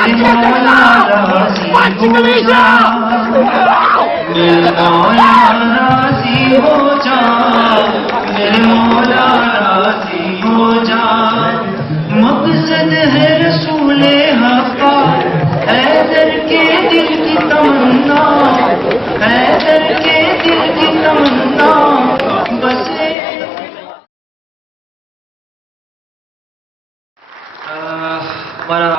मेरे मौला राजी हो जा, मेरे मौला राजी हो जा, मेरे मौला राजी हो जा। मकसद है रसूले हक़ा, हैदर के दिल की तमन्ना, हैदर के दिल की तमन्ना बस। हमारा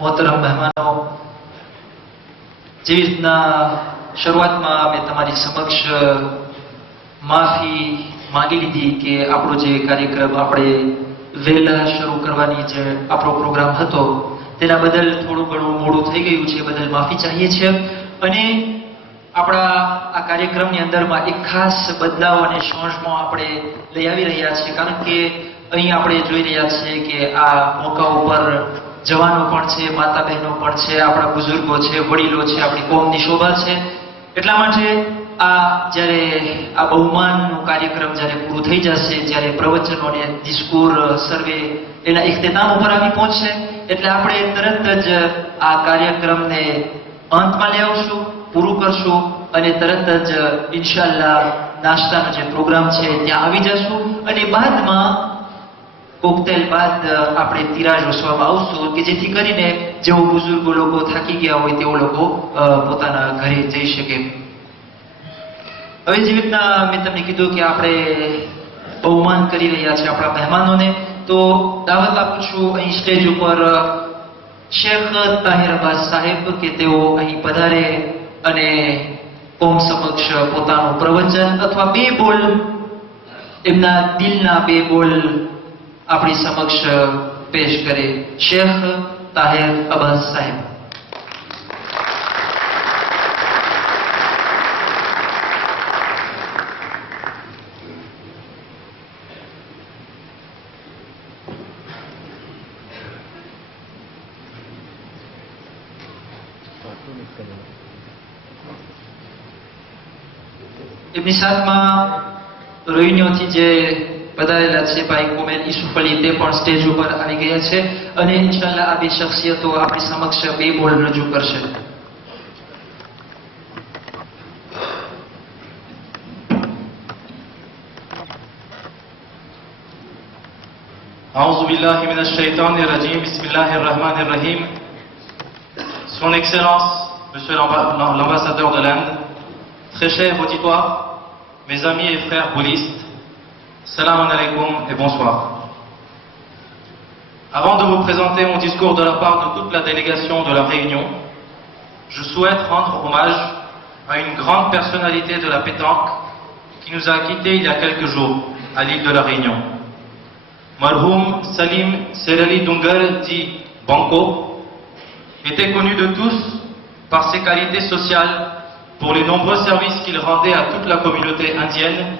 मोहतरम मेहमानों, જેવી રીતના શરૂઆતમાં મેં તમારી સમક્ષ માફી માંગી લીધી કે આપણો જે કાર્યક્રમ આપણે વહેલા શરૂ કરવાની જે આપણો પ્રોગ્રામ હતો તેના બદલ થોડું ઘણું મોડું થઈ ગયું છે, બદલ માફી ચાહીએ છીએ। અને આપણા આ કાર્યક્રમની અંદરમાં એક ખાસ બદલાવ અને ચેન્જમાં આપણે લઈ આવી રહ્યા છીએ, કારણ કે અહીં આપણે જોઈ રહ્યા છીએ કે આ મોકા ઉપર જવાનો પણ છે, માતા બહેનો પણ છે, આપણા બુઝુર્ગો છે, વડીલો છે, આપણી કોમની શોભા છે। એટલા માટે આ જ્યારે આ બહુમાનનો કાર્યક્રમ જ્યારે પૂરો થઈ જશે, જ્યારે પ્રવચનો અને ડિસ્કોર સર્વે એના ઇખ્તિતામ ઉપર આવી પહોંચશે, એટલે આપણે તરત જ આ કાર્યક્રમને અંતમાં લઈ આવશું, પૂરું કરશું અને તરત જ ઇન્શાઅલ્લાહ નાસ્તાનો જે પ્રોગ્રામ છે ત્યાં આવી જશું અને બાદમાં કોકટેલ બાદ આપણે તિરાજ વસવામાં આવશું કે જેથી કરીને જેઓ બુઝુર્ગો લોકો થાકી ગયા હોય તેઓ લોકો પોતાના ઘરે જઈ શકે। હવે જેવી રીતના મેં તમને કીધું કે આપણે બહુમાન કરી રહ્યા છે આપણા મહેમાનોને, તો દાવત આપું છું અહીં સ્ટેજ ઉપર શેખ તાહિર અબ્બાસ સાહેબ કે તેઓ અહીં પધારે અને કોમ સમક્ષ પોતાનું પ્રવચન અથવા બે બોલ, એમના દિલના બે બોલ આપણી સમક્ષ પેશ કરે। શેખ તાહિર અબ્બાસ સાહેબ। એમની સાથમાં રોહિણીઓથી જે પધારેલા છે ભાઈ કોમેલ યુસુફ અલી, તે પણ સ્ટેજ ઉપર આવી ગયા છે અને ઇન્શાઅલ્લાહ આ બે શખ્સિયતો આપણી સમક્ષ બે બોલ રજૂ કરશે। أعوذ بالله من الشيطان الرجيم بسم الله الرحمن الرحيم. Son Excellence, Monsieur l'ambassadeur de l'Inde, très cher auditoire, mes amis et frères bouddhistes, salam alaikum et bonsoir. Avant de vous présenter mon discours de la part de toute la délégation de la Réunion, je souhaite rendre hommage à une grande personnalité de la pétanque qui nous a quittés il y a quelques jours à l'île de la Réunion. Marhoum Salim Serali Dungar dit Banco était connu de tous par ses qualités sociales, pour les nombreux services qu'il rendait à toute la communauté indienne,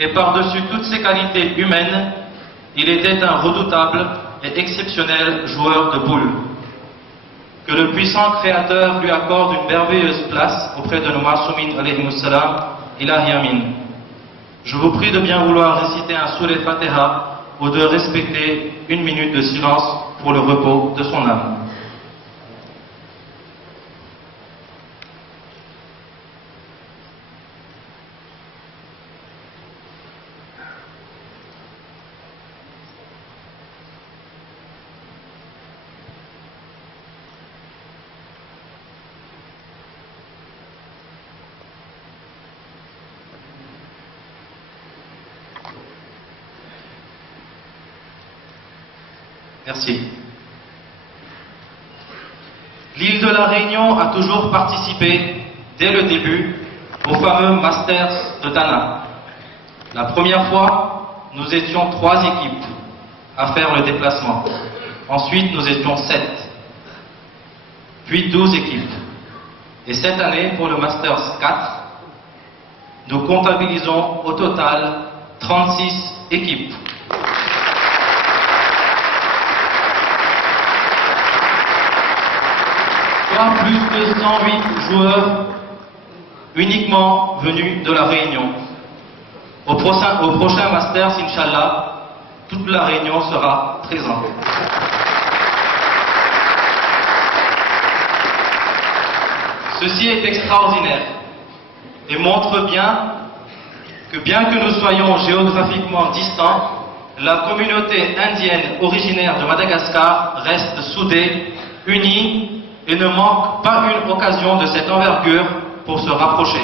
et par-dessus toutes ses qualités humaines, il était un redoutable et exceptionnel joueur de boules. Que le puissant Créateur lui accorde une merveilleuse place auprès de nos Ma'soumines alayhimus salam, Ilahi Amin. Je vous prie de bien vouloir réciter un Sourate Fatiha ou de respecter une minute de silence pour le repos de son âme. Merci. L'île de la Réunion a toujours participé, dès le début, au fameux Masters de Dana. La première fois, nous étions 3 équipes à faire le déplacement. Ensuite, nous étions 7. Puis 12 équipes. Et cette année, pour le Masters 4, nous comptabilisons au total 36 équipes. Plus de 108 joueurs uniquement venus de la Réunion. Au prochain Masters, Inch'Allah, toute la Réunion sera présente. Ceci est extraordinaire et montre bien que nous soyons géographiquement distants, la communauté indienne originaire de Madagascar reste soudée, unie et ne manque pas une occasion de cette envergure pour se rapprocher.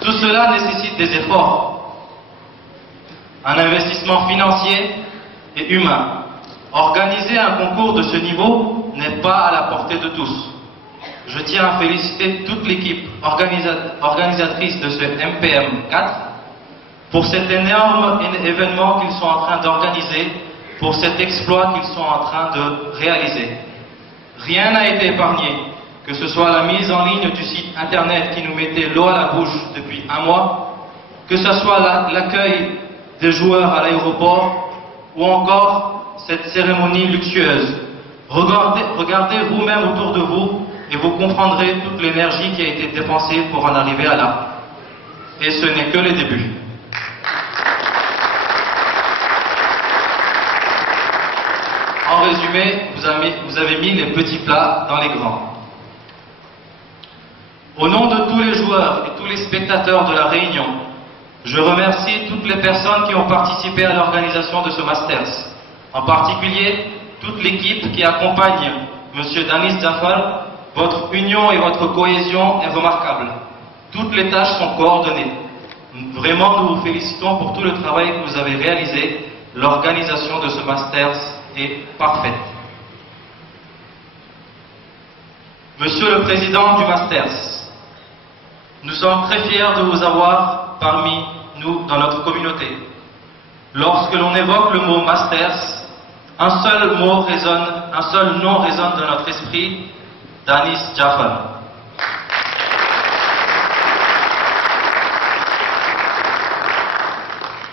Tout cela nécessite des efforts, un investissement financier et humain. Organiser un concours de ce niveau n'est pas à la portée de tous. Je tiens à féliciter toute l'équipe organisatrice de ce MPM 4 pour cet énorme événement qu'ils sont en train d'organiser, pour cet exploit qu'ils sont en train de réaliser. Rien n'a été épargné, que ce soit la mise en ligne du site internet qui nous mettait l'eau à la bouche depuis un mois, que ce soit l'accueil des joueurs à l'aéroport ou encore cette cérémonie luxueuse. Regardez vous-même autour de vous et vous comprendrez toute l'énergie qui a été dépensée pour en arriver à là. Et ce n'est que le début. En résumé, vous avez mis les petits plats dans les grands. Au nom de tous les joueurs et tous les spectateurs de la Réunion, je remercie toutes les personnes qui ont participé à l'organisation de ce Masters. En particulier, toute l'équipe qui accompagne M. Danis Jaffar. Votre union et votre cohésion est remarquable. Toutes les tâches sont coordonnées. Vraiment, nous vous félicitons pour tout le travail que vous avez réalisé. L'organisation de ce Masters est parfaite. Monsieur le Président du Masters, nous sommes très fiers de vous avoir parmi nous dans notre communauté. Lorsque l'on évoque le mot Masters, un seul nom résonne dans notre esprit, Danis Jaffar.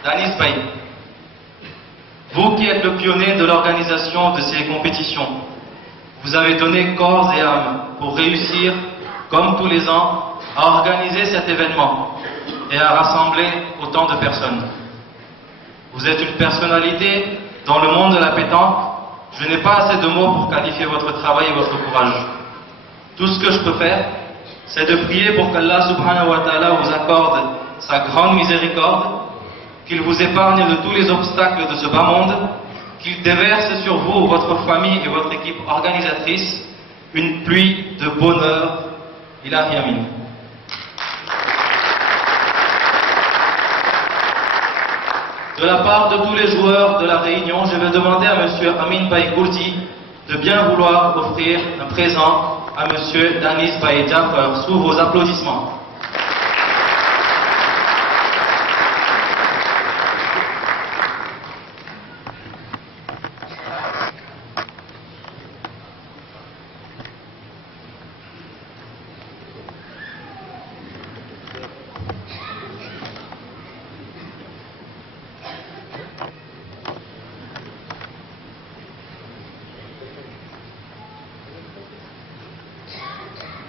Danis Bhai, vous qui êtes le pionnier de l'organisation de ces compétitions, vous avez donné corps et âme pour réussir, comme tous les ans, à organiser cet événement et à rassembler autant de personnes. Vous êtes une personnalité dans le monde de la pétanque. Je n'ai pas assez de mots pour qualifier votre travail et votre courage. Tout ce que je peux faire, c'est de prier pour qu'Allah subhanahu wa ta'ala vous accorde sa grande miséricorde, qu'il vous épargne de tous les obstacles de ce bas monde, qu'il déverse sur vous, votre famille et votre équipe organisatrice une pluie de bonheur. Ilahi Amin. De la part de tous les joueurs de la Réunion, je vais demander à M. Amin Bhai Gourdi de bien vouloir offrir un présent à M. Danis Bhai Jaffar sous vos applaudissements.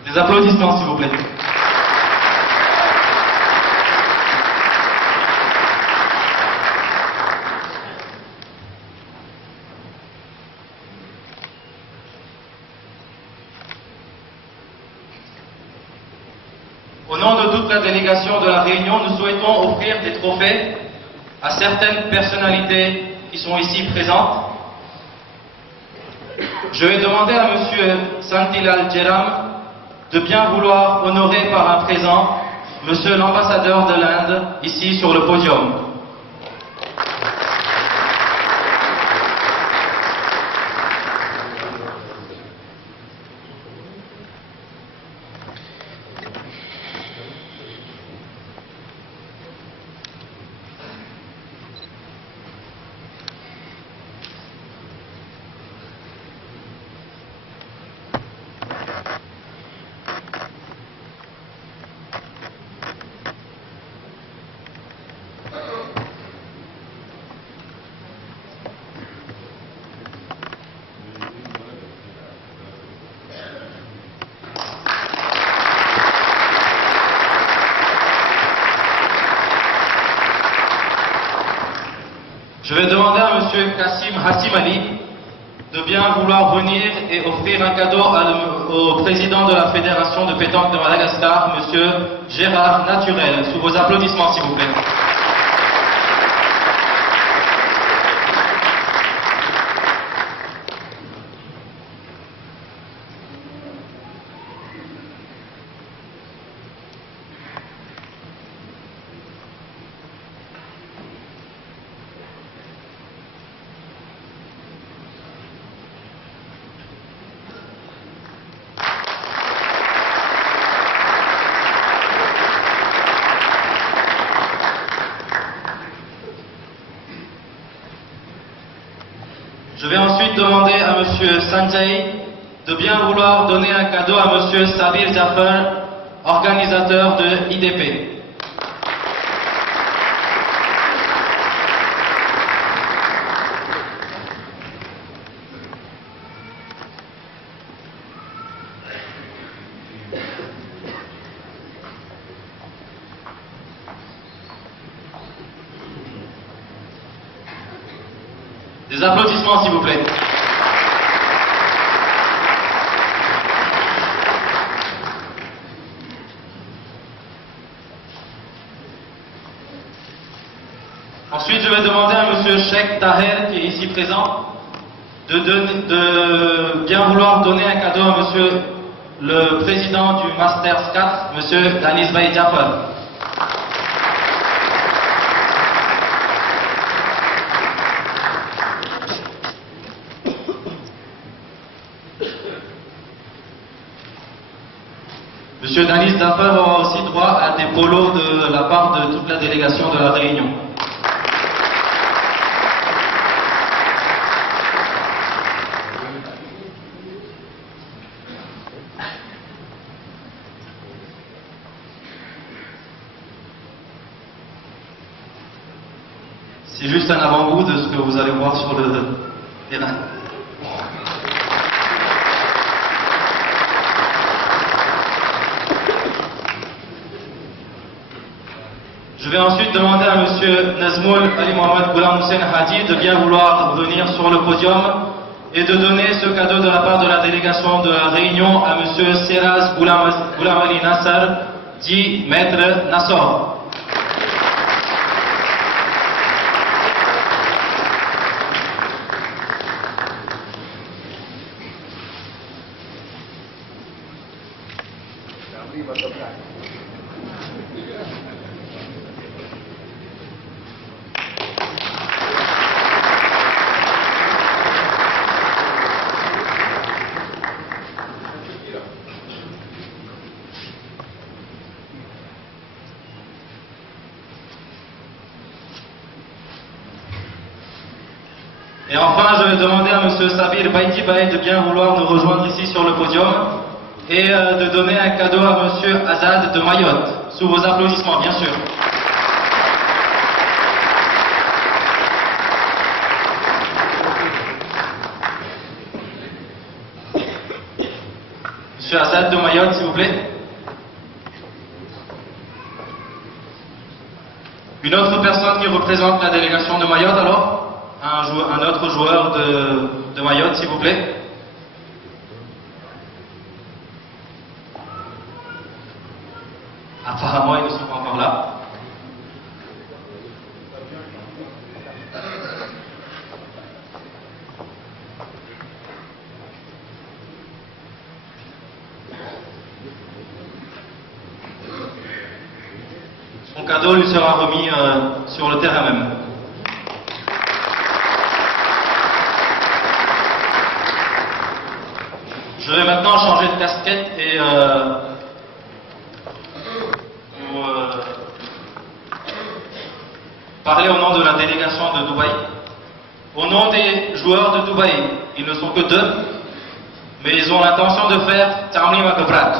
Des applaudissements, s'il vous plaît. Au nom de toute la délégation de la Réunion, nous souhaitons offrir des trophées à certaines personnalités qui sont ici présentes. Je vais demander à M. Santilal Jeram de bien vouloir honorer par un présent Monsieur l'ambassadeur de l'Inde, ici sur le podium. Je vais demander à M. Kassim Hassim Ali de bien vouloir venir et offrir un cadeau au président de la Fédération de pétanque de Madagascar, Monsieur Gérard Naturel. Sous vos applaudissements, s'il vous plaît. Je vais ensuite demander à Monsieur Sanjay de bien vouloir donner un cadeau à Monsieur Sabir Jafar, organisateur de IDP. Des applaudissements, s'il vous plaît. Ensuite, je vais demander à Monsieur Sheikh Taher, qui est ici présent, de bien vouloir donner un cadeau à Monsieur le président du Masters 4, Monsieur Danis Bhai Jafar. Monsieur Danis Jafar aura aussi droit à des polos de la part de toute la délégation de la Réunion. C'est juste un avant-goût de ce que vous allez voir sur le terrain. Je vais ensuite demander à Monsieur Nazmoul Ali Mohamed Ghulam Hussein Hadi de bien vouloir venir sur le podium et de donner ce cadeau de la part de la délégation de la Réunion à Monsieur Seraz Ghulam Ali Nassar, dit Maître Nassor. Et enfin, je vais demander à M. Sabir Baïti Baï de bien vouloir nous rejoindre ici sur le podium et de donner un cadeau à M. Azad de Mayotte, sous vos applaudissements, bien sûr. M. Azad de Mayotte, s'il vous plaît. Une autre personne qui représente la délégation de Mayotte, alors? Un autre joueur de Mayotte, s'il vous plaît. Apparemment, ils ne sont pas encore là. Son cadeau lui sera remis sur le terrain même. Je vais maintenant changer de casquette et parler au nom de la délégation de Dubaï. Au nom des joueurs de Dubaï, ils ne sont que 2, mais ils ont l'intention de faire Tamli Makabrat.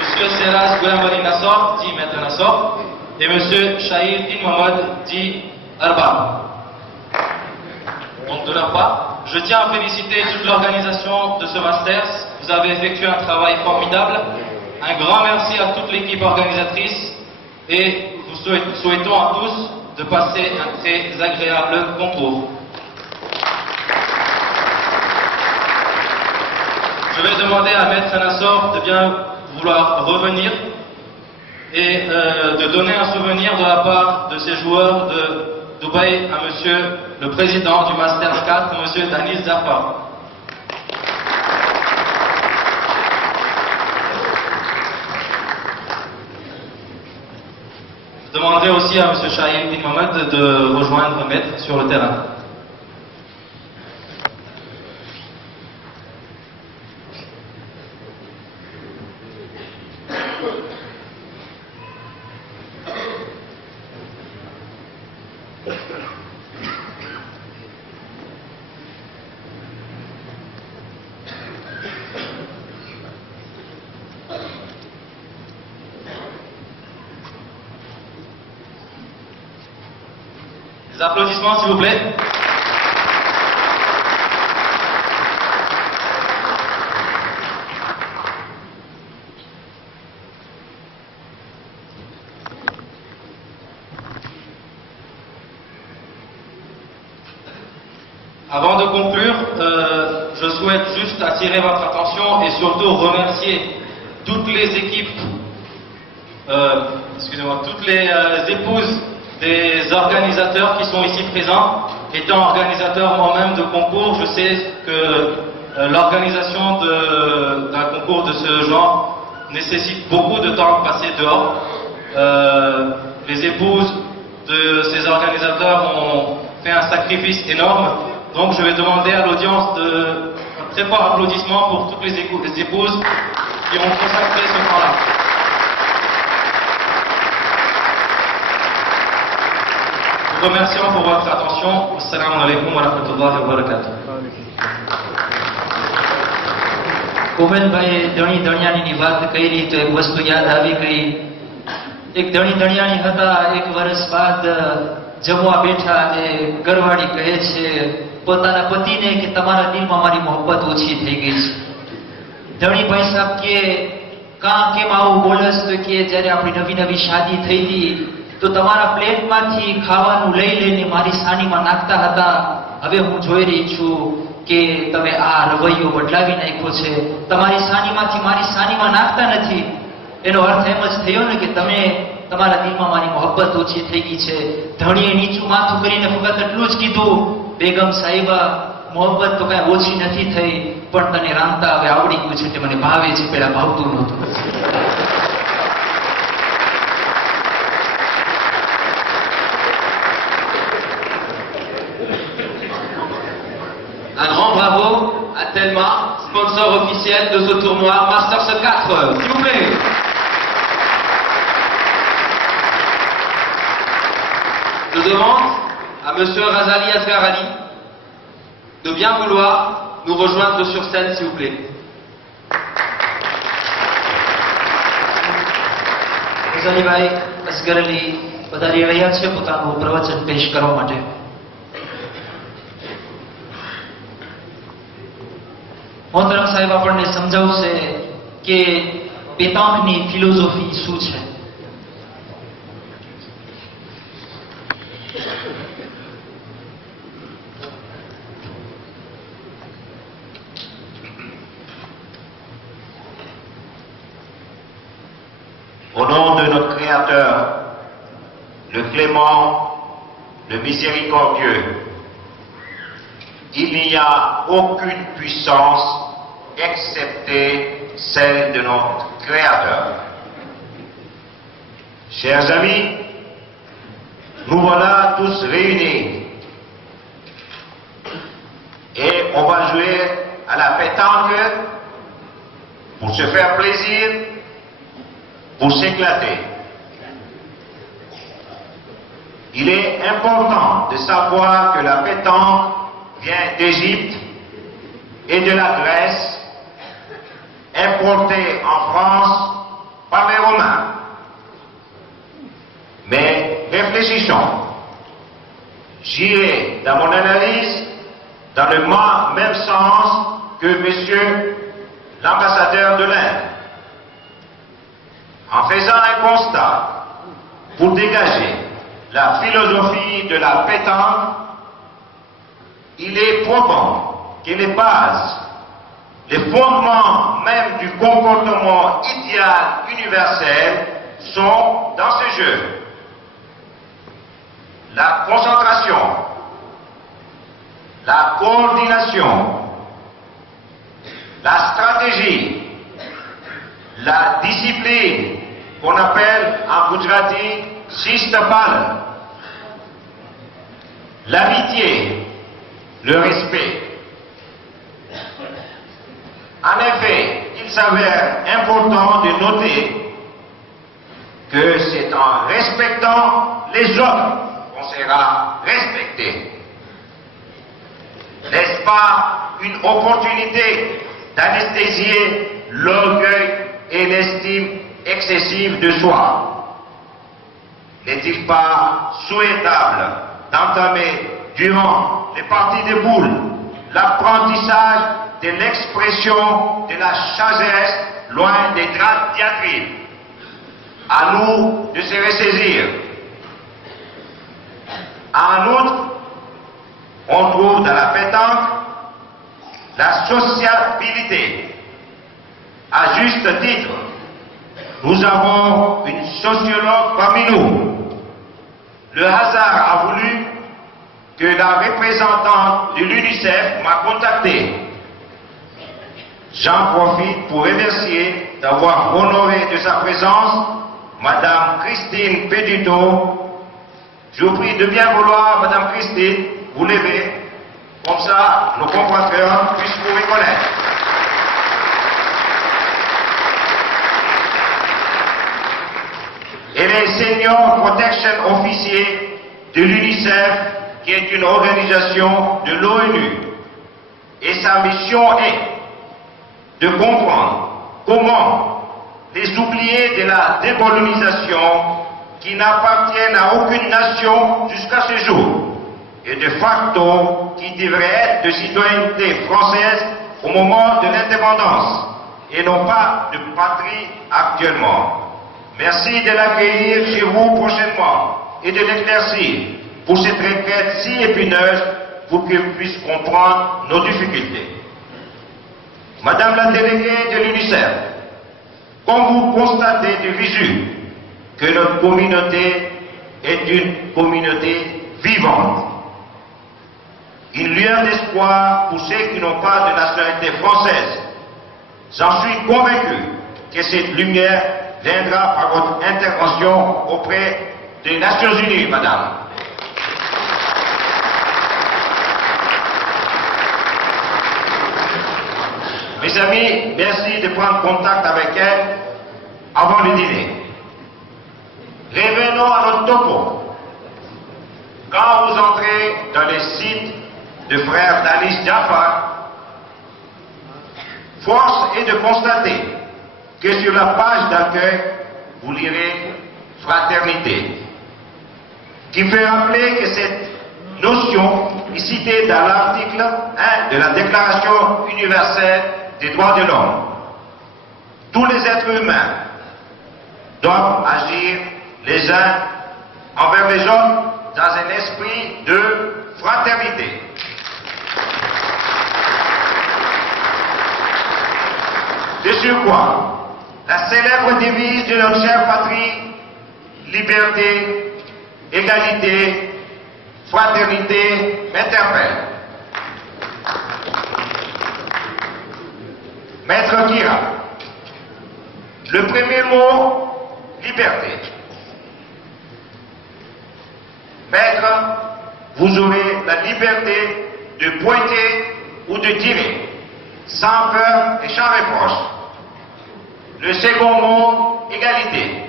Monsieur Seraz Ghulam Ali Nassor, dit Maître Nassor, et Monsieur Shahid Din Mohamed, dit Arba. Donc de leur part, je tiens à féliciter toute l'organisation de ce Masters. Vous avez effectué un travail formidable. Un grand merci à toute l'équipe organisatrice et nous souhaitons à tous de passer un très agréable concours. Je vais demander à Maître Nassor de bien vouloir revenir et de donner un souvenir de la part de ces joueurs de Dubaï à Monsieur le Président du Master 4, Monsieur Danis Zarpa. Je demanderai aussi à Monsieur Shahid bin Mohamed de rejoindre Maître sur le terrain. Des applaudissements s'il vous plaît. Avant de conclure, je souhaite juste attirer votre attention et surtout remercier toutes les équipes, toutes les épouses des organisateurs qui sont ici présents. Étant organisateur moi-même de concours, je sais que l'organisation d'un concours de ce genre nécessite beaucoup de temps passé dehors. Les épouses de ces organisateurs ont fait un sacrifice énorme. Donc je vais demander à l'audience un très fort applaudissement pour toutes les épouses qui ont consacré ce temps-là. Nous vous remercions pour votre attention. Assalamu alaikum wa rahmatullahi wa barakatuh. કોમલભાઈએ ધણી ધણિયાણીની વાત કરી તો એક વસ્તુ યાદ આવી ગઈ. એક ધણી ધણિયાણી હતા, એક વર્ષ બાદ જમવા બેઠા અને ઘરવાળી કહે છે પોતાના પતિને કે તમારા દિલમાં મારી મોહબ્બત ઓછી થઈ ગઈ છે. ધણી ભાઈ સાહેબ કે કેમ આવું બોલસ? તો કે જ્યારે આપણી નવી નવી શાદી થઈ હતી તો તમારા પ્લેટમાંથી ખાવાનું લઈ લઈને મારી સાનીમાં નાખતા હતા. હવે હું જોઈ રહી છું કે તમે આ રવૈયો બદલાવી નાખ્યો છે. તમારી સાનીમાંથી મારી સાનીમાં નાખતા નથી. એનો અર્થ એમ જ થયો ને કે તમે તમારા દિલમાં મારી મોહબ્બત ઓછી થઈ ગઈ છે. ધણીએ નીચું માથું કરીને ફક્ત એટલું જ કીધું, બેગમ સાહેબા મોહબ્બત તો કાંઈ ઓછી નથી થઈ, પણ તને રાંધતા હવે આવડી ગયું છે એટલે મને ભાવે છે, પેલા ભાવતું નહોતું. Un grand bravo à Thelma, sponsor officiel de ce tournoi Masters 4, s'il vous plaît. Je demande à Monsieur Razali Asghar Ali de bien vouloir nous rejoindre sur scène, s'il vous plaît. રઝાલીભાઈ અસગર અલી પધારી રહ્યા છે પોતાનું પ્રવચન પેશ કરવા માટે. મોહતરમ સાહેબ આપણને સમજાવશે કે પેતાંકની ફિલોસોફી શું છે. Au nom de notre Créateur, le clément, le miséricordieux, il n'y a aucune puissance excepté celle de notre Créateur. Chers amis, nous voilà tous réunis et on va jouer à la pétanque pour se faire plaisir, pour s'éclater. Il est important de savoir que la pétanque vient d'Égypte et de la Grèce, importée en France par les Romains. Mais réfléchissons. J'irai dans mon analyse dans le même sens que monsieur l'ambassadeur de l'Inde, en faisant un constat pour dégager la philosophie de la pétanque, il est probant que les bases, les fondements même du comportement idéal universel sont dans ce jeu. La concentration, la coordination, la stratégie, la discipline qu'on appelle en Gujarati Shistapal, l'amitié, le respect. En effet, il s'avère important de noter que c'est en respectant les autres qu'on sera respecté. N'est-ce pas une opportunité d'anesthésier l'orgueil et l'estime excessive de soi? N'est-il pas souhaitable d'entamer durant les parties de boules l'apprentissage de l'expression de la sagesse loin des grandes diatribes? À nous de se ressaisir. En outre, on trouve dans la pétanque la sociabilité. À juste titre, nous avons une sociologue parmi nous. Le hasard a voulu que la représentante de l'UNICEF m'a contacté. J'en profite pour remercier d'avoir honoré de sa présence Madame Christine Péduto. Je vous prie de bien vouloir, Madame Christine, vous lever, comme ça nos compatriotes puissent vous reconnaître. Elle est Senior Protection Officier de l'UNICEF, qui est une organisation de l'ONU. Et sa mission est de comprendre comment les oubliés de la décolonisation qui n'appartiennent à aucune nation jusqu'à ce jour et de facto qui devraient être de citoyenneté française au moment de l'indépendance et non pas de patrie actuellement. Merci de l'accueillir chez vous prochainement et de l'éclaircir pour cette requête si épineuse pour qu'elle puisse comprendre nos difficultés. Madame la déléguée de l'UNICEF, comme vous constatez de visu que notre communauté est une communauté vivante, une lueur d'espoir pour ceux qui n'ont pas de nationalité française, j'en suis convaincu que cette lumière viendra par votre intervention auprès des Nations Unies, Madame. Mes amis, merci de prendre contact avec elle avant le dîner. Revenons à notre topo. Quand vous entrez dans les sites de frère Danis Jafar, force est de constater que sur la page d'accueil, vous lirez fraternité, qui fait rappeler que cette notion est citée dans l'article 1 de la Déclaration universelle des droits de l'homme. Tous les êtres humains doivent agir les uns envers les autres dans un esprit de fraternité. De surcroît, la célèbre devise de notre chère patrie, liberté, égalité, fraternité, m'interpelle. Maître Kira, le premier mot, liberté. Maître, vous aurez la liberté de pointer ou de tirer, sans peur et sans reproche. Le second mot, égalité.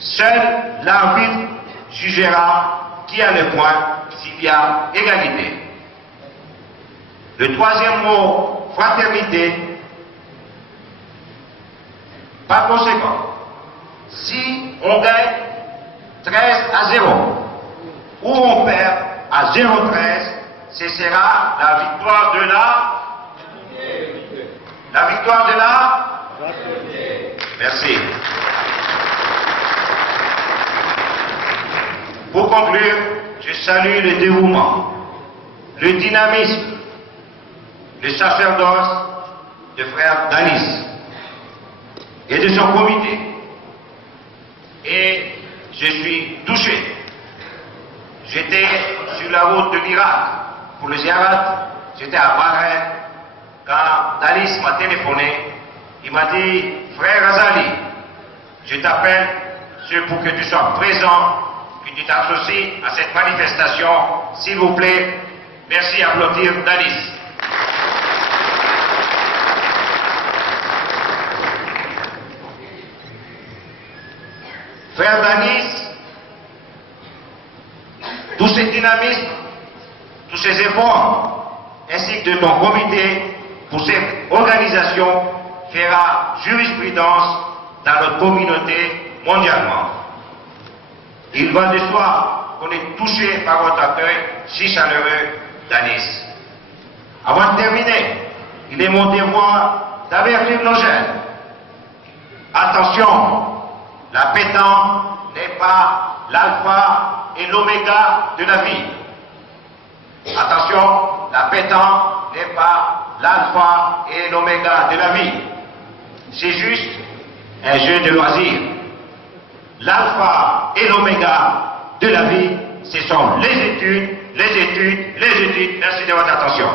Seul l'arbitre jugera qui a le point s'il y a égalité. Le troisième mot, fraternité. Par conséquent, si on gagne 13-0 ou on perd à 0-13, ce sera la victoire de la victoire de la. Merci. Pour conclure, je salue le dévouement, le dynamisme, le sacerdoce de frère Danis et de son comité. Et je suis touché. J'étais sur la route de l'Irak pour le Ziarat, j'étais à Bahreïn, quand Danis m'a téléphoné, il m'a dit, frère Razali, je t'appelle pour que tu sois présent, que tu t'associes à cette manifestation, s'il vous plaît, merci à applaudir Danis. Frère Danis, tout ce dynamisme, tous ces efforts, ainsi que de ton comité pour cette organisation fera jurisprudence dans notre communauté mondialement. Il va de soi qu'on est touché par votre accueil si chaleureux, Danis. Avant de terminer, il est mon devoir d'avertir nos jeunes. Attention, la pétanque n'est pas l'alpha et l'oméga de la vie. Attention, la pétanque n'est pas l'alpha et l'oméga de la vie. C'est juste un jeu de loisir. L'alpha et l'oméga de la vie, ce sont les études, les études, les études. Merci de votre attention.